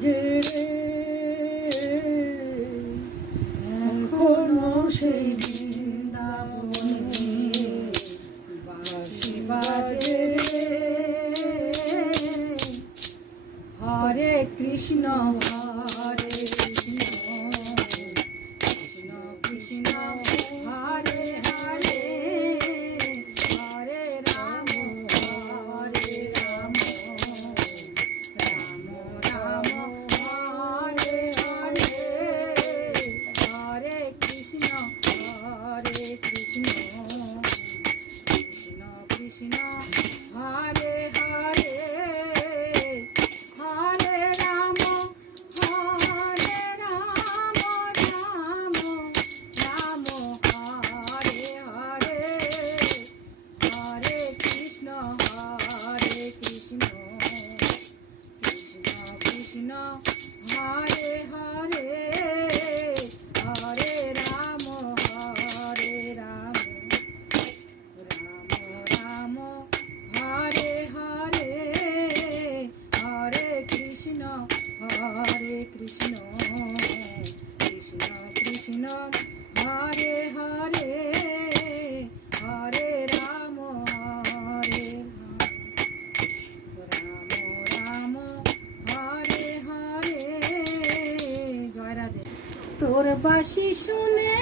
বাজে রে এখনো সেই বৃন্দাবনে বাঁশি বাজে রে হরে কৃষ্ণ হরে কৃষ্ণ কৃষ্ণ কৃষ্ণ হরে হরে হরে রাম রাম রাম হরে হরে হরে কৃষ্ণ কৃষ্ণ কৃষ্ণ হরে হরে হরে রাম রাম রাম হরে হরে হরে কৃষ্ণ কৃষ্ণ কৃষ্ণ হরে হরে হরে রাম রাম রাম হরে হরে হরে কৃষ্ণ কৃষ্ণ কৃষ্ণ হরে হরে হরে রাম রাম হরে হরে জয় রাধে। তোর বাঁশি শুনে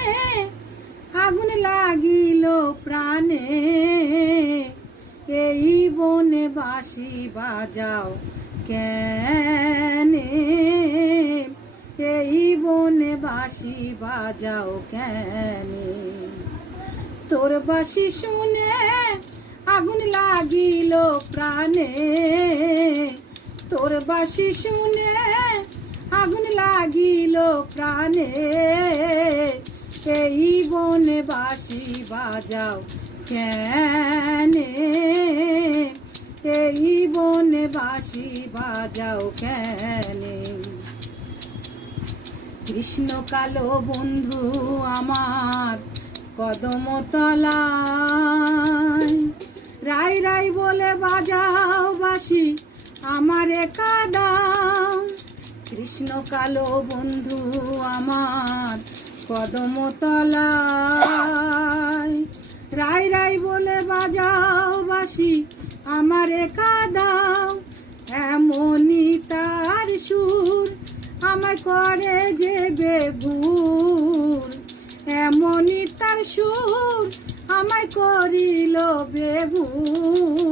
আগুন লাগিল প্রাণে এই বনে বাঁশি বাজাও কেনে এই বনে বাঁশি বাজাও কেনে তোর বাঁশি শুনে আগুন লাগিল প্রাণে তোর বাঁশি শুনে আগুন লাগিল প্রাণে এই বনে বাঁশি বাজাও কেনে এই বনে বাঁশি বাজাও কেনে কৃষ্ণ কালো বন্ধু আমার কদম তলায় রাই রাই বলে বাজাও বাঁশি আমারে কাদাও কৃষ্ণ কালো বন্ধু আমার কদম তলায় রাই রাই বলে বাজাও বাঁশি আমারে কাদাও এমনই তার সুর আমার করে যে বেবুর এমনই তার সুর আমায় করিল বেবুর